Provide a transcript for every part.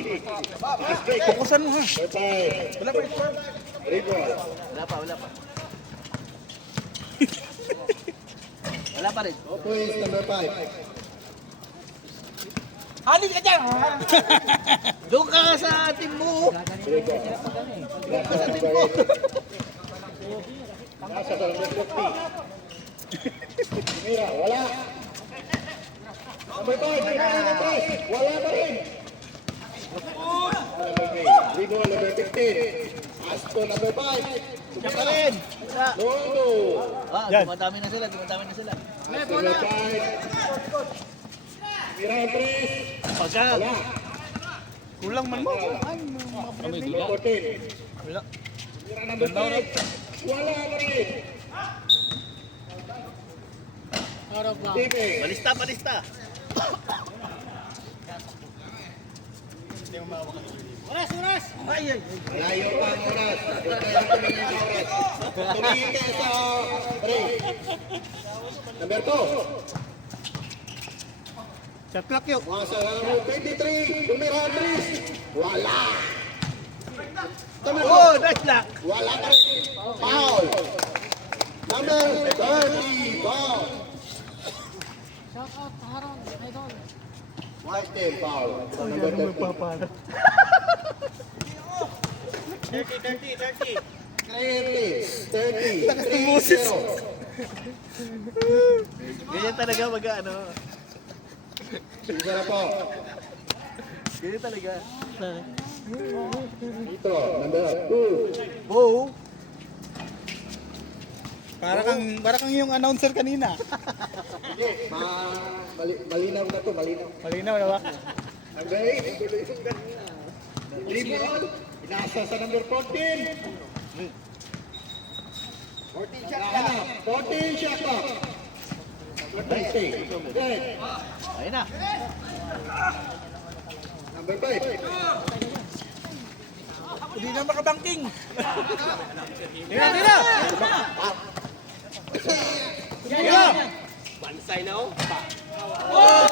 50. Fokusan mo ha. Wala pa. Rebound. Wala pa. Wala pa rin. Offense number 5. Alis ka dyan! Doon ka sa team mo. Rebound. Nasa number 8. Nasa number 50. Mira, wala. Number 5, wala pa rin. Number 3, rebound number 15. Asto number 5. Tuma pa rin. No. Ah, dumadami na sila. Asto number 5. Mira, 3. Wala. Kulang man mo. Number 14. Wala. Mira, number 5. Wala pa rin. Stephen. Palista. Oras! Ay! Layo pa ang oras. Kaya tumingin ang oras. Tumingin ka sa break. Number 2. Shot clock yun. Masa 23. Tumira 3. Wala. Number Oh, nice luck! wala pa rin. Foul. Number 30. Foul. White team foul. Number 30. 30. 30. Lakas ng boses. Ganyan talaga mag-ano. Isa na po. Ganyan talaga. Dito, number 2. Wow! Para kang yung announcer kanina. Hindi, malinaw na to, malinaw. Malinaw na ba? Number 8. Rebound. Inasa sa number 14. 14 shot clock. 14 shot clock. 30. Good. Ayun na. Number 5. Hindi na makabangking. Tira! Bansay na oh. Power!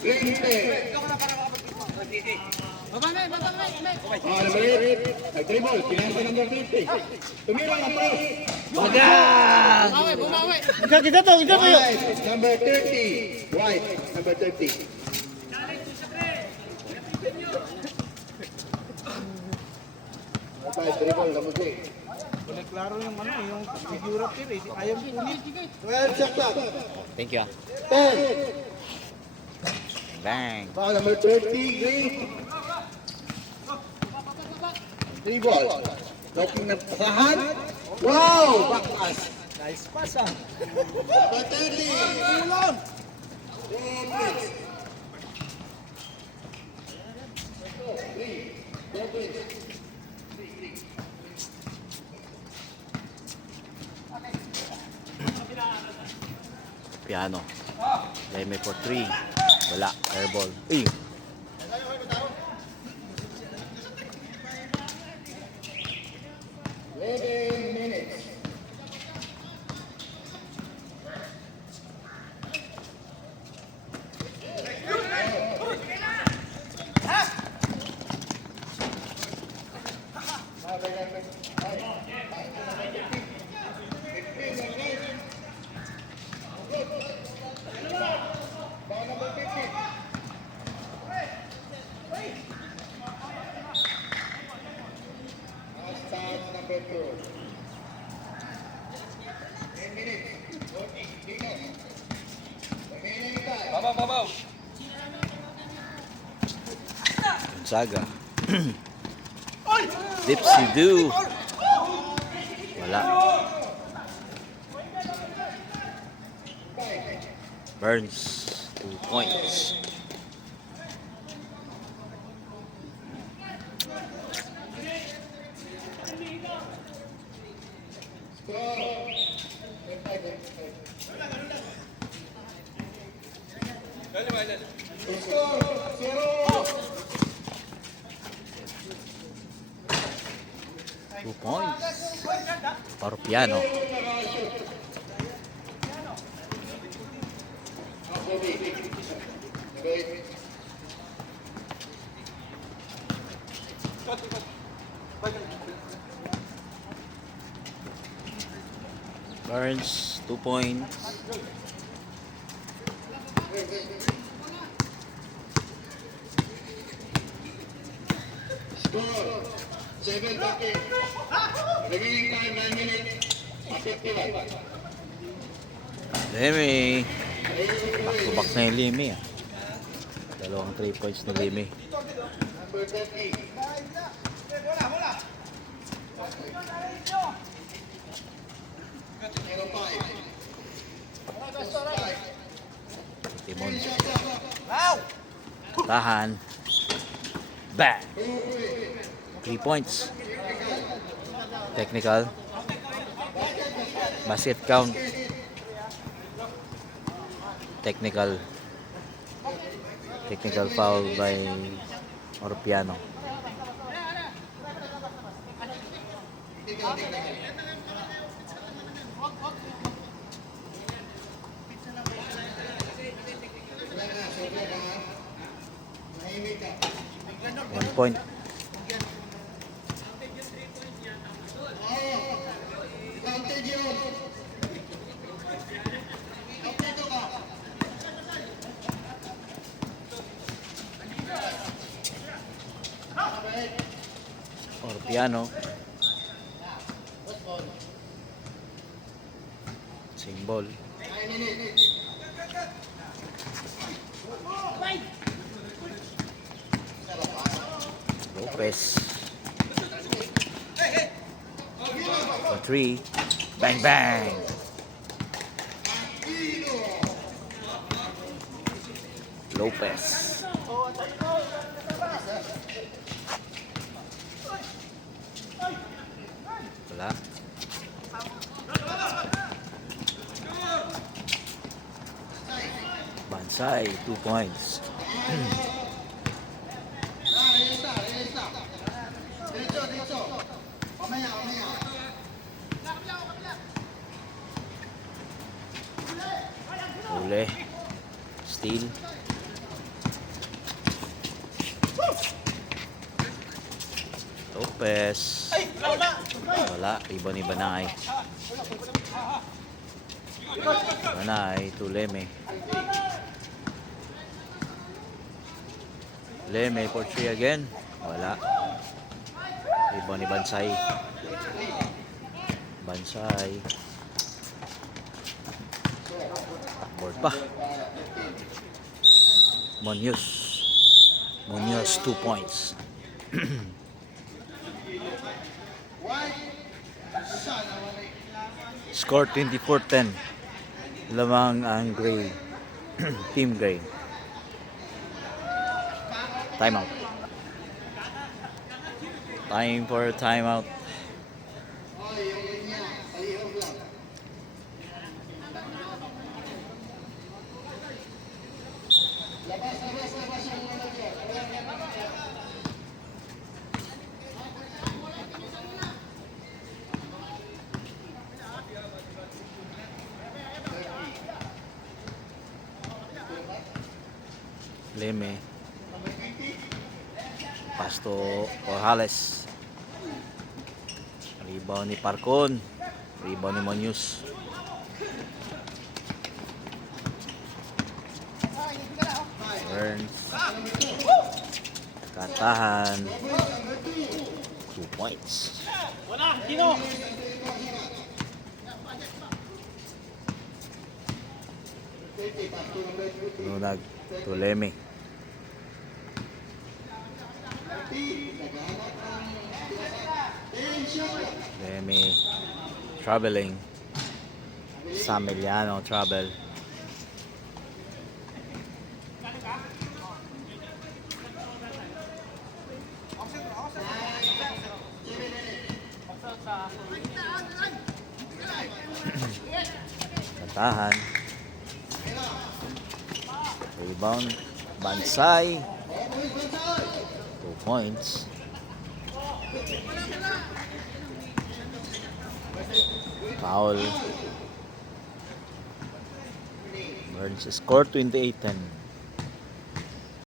20. Number 8. Nag-dribble. Pinasa number 50. Tumira ang press. Kita to. White. Number 30. White. Number 30. Dribble. Number 3. Klaro yung yung figure up here eh. Ayaw kunin. 12 shot clock. Thank you. 10. Bang! Foul number 20, green. 3 ball. Looking na pasahan. Wow! Back pass. Nice pass ah. Number 30. Ulan. Piano. Leme for 3. Wala. Airball. Uy! 11 minutes. Number 2. 10 minutes. Gonzaga. Dipsy do. Wala. Burns. 2 points. Two points. Para piano. Burns, 2 points. Score 7-30. Remaining time 9 minutes. 51. Leme. Back-to-back na yung Leme ah. Dalawang 3 points na Leme. Number 30. Timon. Tahan. Back. 3 points. Technical. Basket count. Technical. Technical foul by Orpiano. One point. Counted yun. Kapito ka. Orpiano. Symbol. 9 minutes. Lopez. For 3. Bang bang. Lopez. Wala. Bansay, 2 points. Dito. Mamaya. Uli. Steal. Lopez. Wala. Iba ni Banay. Banay to Leme. Leme for 3 again. Wala. Iba ni Bansay. Bansay. Board pa. Munoz. Munoz 2 points. Score 24-10. Lamang ang Gray. Team Gray. Timeout. Time for timeout. Leme. Pasto Orjales. Rebound ni Parcon. Rebound ni Munoz. Burns. Katahan. 2 points. Lunag to Leme. Leme traveling. Samiliano travel. Katahan. Rebound. Bansay. 2 points. Foul. Burns score 28-10.